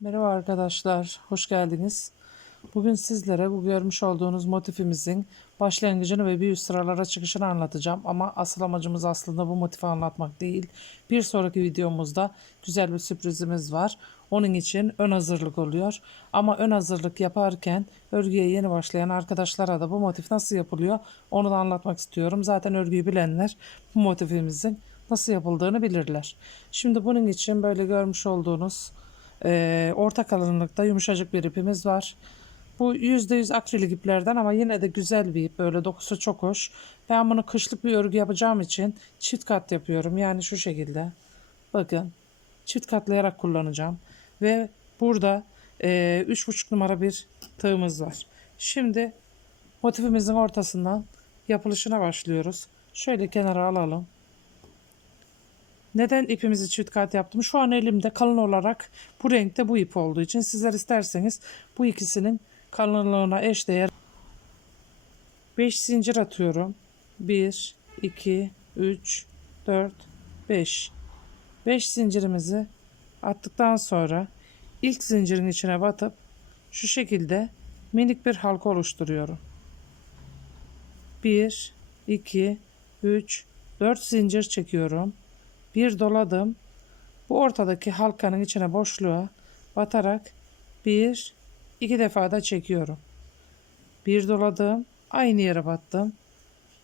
Merhaba arkadaşlar, hoş geldiniz. Bugün sizlere bu görmüş olduğunuz motifimizin başlangıcını ve bir üst sıralara çıkışını anlatacağım. Ama asıl amacımız aslında bu motifi anlatmak değil. Bir sonraki videomuzda güzel bir sürprizimiz var. Onun için ön hazırlık oluyor. Ama ön hazırlık yaparken örgüye yeni başlayan arkadaşlara da bu motif nasıl yapılıyor onu da anlatmak istiyorum. Zaten örgüyü bilenler bu motifimizin nasıl yapıldığını bilirler. Şimdi bunun için böyle görmüş olduğunuz ee, orta kalınlıkta yumuşacık bir ipimiz var. Bu %100 akrilik iplerden ama yine de güzel bir ip. Böyle dokusu çok hoş. Ben bunu kışlık bir örgü yapacağım için çift kat yapıyorum. Yani şu şekilde. Bakın. Çift katlayarak kullanacağım. Ve burada e, üç buçuk numara bir tığımız var. Şimdi motifimizin ortasından yapılışına başlıyoruz. Şöyle kenara alalım. Neden ipimizi çift kat yaptım? Şu an elimde kalın olarak bu renkte bu ip olduğu için sizler isterseniz bu ikisinin kalınlığına eşdeğer 5 zincir atıyorum. 1, 2, 3, 4, 5. 5 zincirimizi attıktan sonra ilk zincirin içine batıp şu şekilde minik bir halka oluşturuyorum. 1, 2, 3, 4 zincir çekiyorum bir doladım. Bu ortadaki halkanın içine boşluğa batarak bir iki defa da çekiyorum. Bir doladım. Aynı yere battım.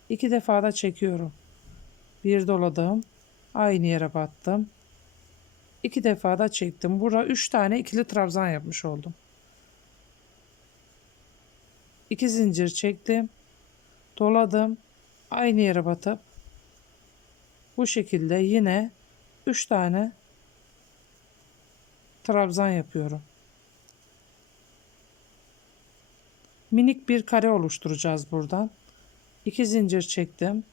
İki defa da çekiyorum. Bir doladım. Aynı yere battım. İki defa da çektim. Burada üç tane ikili trabzan yapmış oldum. İki zincir çektim. Doladım. Aynı yere batıp bu şekilde yine 3 tane trabzan yapıyorum. Minik bir kare oluşturacağız buradan. 2 zincir çektim.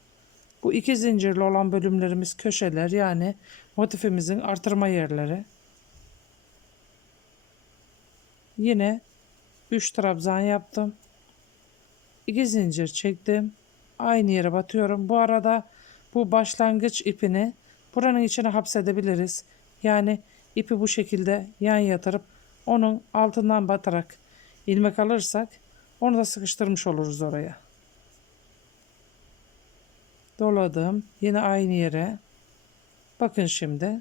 Bu iki zincirli olan bölümlerimiz köşeler yani motifimizin artırma yerleri. Yine 3 trabzan yaptım. 2 zincir çektim. Aynı yere batıyorum. Bu arada bu başlangıç ipini buranın içine hapsedebiliriz. Yani ipi bu şekilde yan yatırıp onun altından batarak ilmek alırsak onu da sıkıştırmış oluruz oraya. Doladım. Yine aynı yere. Bakın şimdi.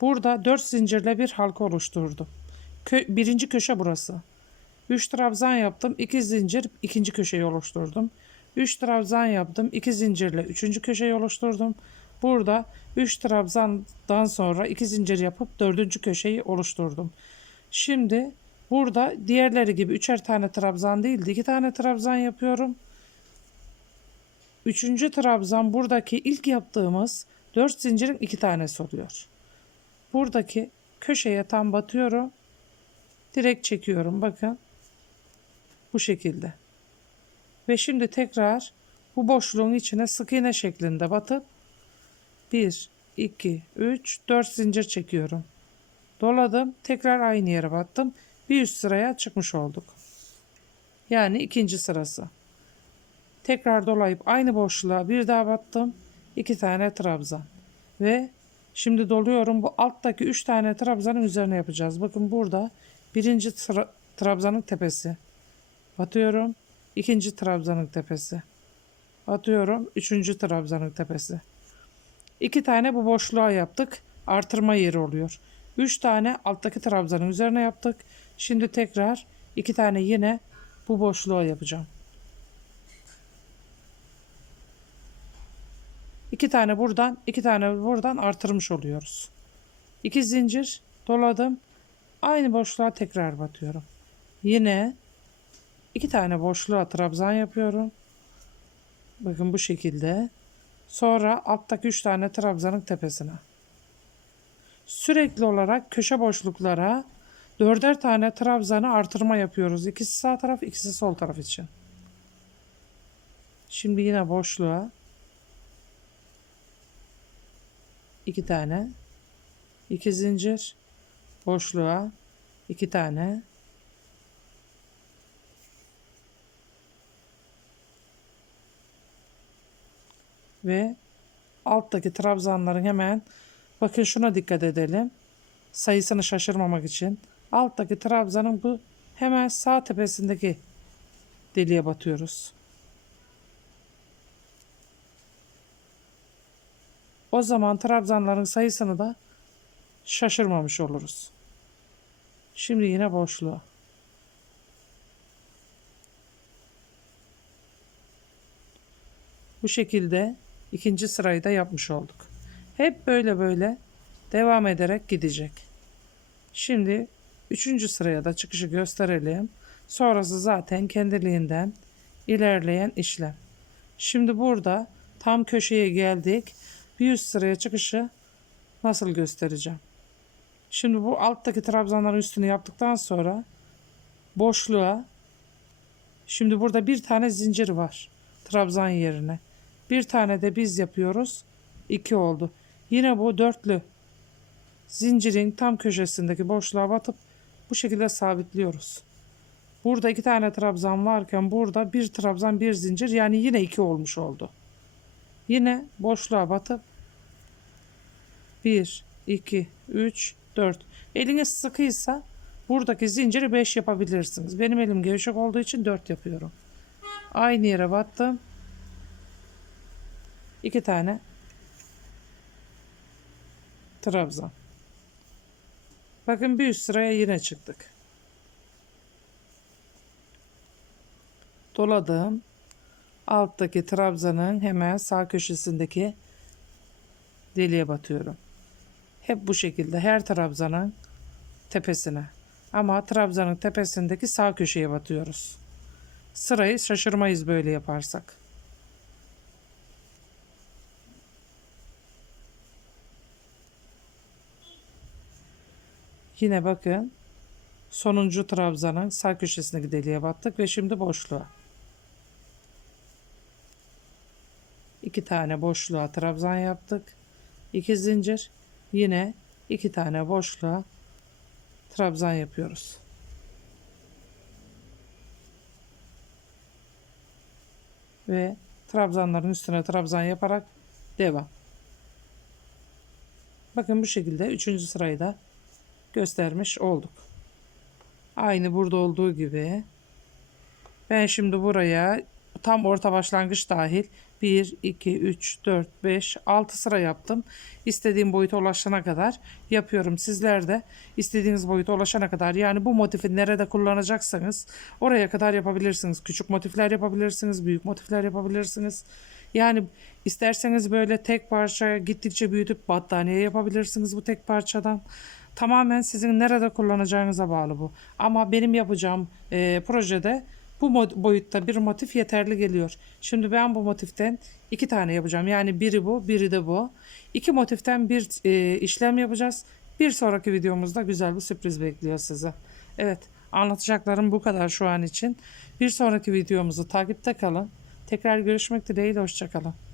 Burada 4 zincirle bir halka oluşturdum. Kö birinci köşe burası. 3 trabzan yaptım. 2 zincir ikinci köşeyi oluşturdum. 3 trabzan yaptım. 2 zincirle 3. köşeyi oluşturdum. Burada 3 trabzandan sonra 2 zincir yapıp 4. köşeyi oluşturdum. Şimdi burada diğerleri gibi 3'er tane trabzan değil de 2 tane trabzan yapıyorum. 3. trabzan buradaki ilk yaptığımız 4 zincirin 2 tanesi oluyor. Buradaki köşeye tam batıyorum. Direkt çekiyorum bakın. Bu şekilde. Ve şimdi tekrar bu boşluğun içine sık iğne şeklinde batıp 1, 2, 3, 4 zincir çekiyorum. Doladım. Tekrar aynı yere battım. Bir üst sıraya çıkmış olduk. Yani ikinci sırası. Tekrar dolayıp aynı boşluğa bir daha battım. iki tane trabzan. Ve şimdi doluyorum. Bu alttaki üç tane trabzanın üzerine yapacağız. Bakın burada birinci tra- trabzanın tepesi. Batıyorum. İkinci trabzanın tepesi. Atıyorum. Üçüncü trabzanın tepesi. İki tane bu boşluğa yaptık. Artırma yeri oluyor. Üç tane alttaki trabzanın üzerine yaptık. Şimdi tekrar iki tane yine bu boşluğa yapacağım. İki tane buradan, iki tane buradan artırmış oluyoruz. İki zincir doladım. Aynı boşluğa tekrar batıyorum. Yine iki tane boşluğa trabzan yapıyorum. Bakın bu şekilde. Sonra alttaki üç tane trabzanın tepesine. Sürekli olarak köşe boşluklara dörder tane trabzanı artırma yapıyoruz. İkisi sağ taraf, ikisi sol taraf için. Şimdi yine boşluğa iki tane, iki zincir, boşluğa iki tane, ve alttaki trabzanların hemen bakın şuna dikkat edelim. sayısını şaşırmamak için alttaki trabzanın bu hemen sağ tepesindeki deliğe batıyoruz. O zaman trabzanların sayısını da şaşırmamış oluruz. Şimdi yine boşluğa. Bu şekilde ikinci sırayı da yapmış olduk. Hep böyle böyle devam ederek gidecek. Şimdi üçüncü sıraya da çıkışı gösterelim. Sonrası zaten kendiliğinden ilerleyen işlem. Şimdi burada tam köşeye geldik. Bir üst sıraya çıkışı nasıl göstereceğim? Şimdi bu alttaki trabzanların üstünü yaptıktan sonra boşluğa şimdi burada bir tane zincir var trabzan yerine. Bir tane de biz yapıyoruz. İki oldu. Yine bu dörtlü zincirin tam köşesindeki boşluğa batıp bu şekilde sabitliyoruz. Burada iki tane trabzan varken burada bir trabzan bir zincir yani yine iki olmuş oldu. Yine boşluğa batıp 1, 2, 3, 4. Eliniz sıkıysa buradaki zinciri 5 yapabilirsiniz. Benim elim gevşek olduğu için 4 yapıyorum. Aynı yere battım. 2 tane trabzan. Bakın bir üst sıraya yine çıktık. Doladım. Alttaki trabzanın hemen sağ köşesindeki deliğe batıyorum. Hep bu şekilde her trabzanın tepesine. Ama trabzanın tepesindeki sağ köşeye batıyoruz. Sırayı şaşırmayız böyle yaparsak. Yine bakın sonuncu trabzanın sağ köşesindeki deliğe battık ve şimdi boşluğa. İki tane boşluğa trabzan yaptık. İki zincir. Yine iki tane boşluğa trabzan yapıyoruz. Ve trabzanların üstüne trabzan yaparak devam. Bakın bu şekilde üçüncü sırayı da göstermiş olduk. Aynı burada olduğu gibi ben şimdi buraya tam orta başlangıç dahil 1, 2, 3, 4, 5, 6 sıra yaptım. İstediğim boyuta ulaşana kadar yapıyorum. Sizler de istediğiniz boyuta ulaşana kadar yani bu motifi nerede kullanacaksanız oraya kadar yapabilirsiniz. Küçük motifler yapabilirsiniz, büyük motifler yapabilirsiniz. Yani isterseniz böyle tek parça gittikçe büyütüp battaniye yapabilirsiniz bu tek parçadan. Tamamen sizin nerede kullanacağınıza bağlı bu. Ama benim yapacağım e, projede bu boyutta bir motif yeterli geliyor. Şimdi ben bu motiften iki tane yapacağım. Yani biri bu, biri de bu. İki motiften bir e, işlem yapacağız. Bir sonraki videomuzda güzel bir sürpriz bekliyor sizi. Evet, anlatacaklarım bu kadar şu an için. Bir sonraki videomuzu takipte kalın. Tekrar görüşmek dileğiyle, hoşçakalın.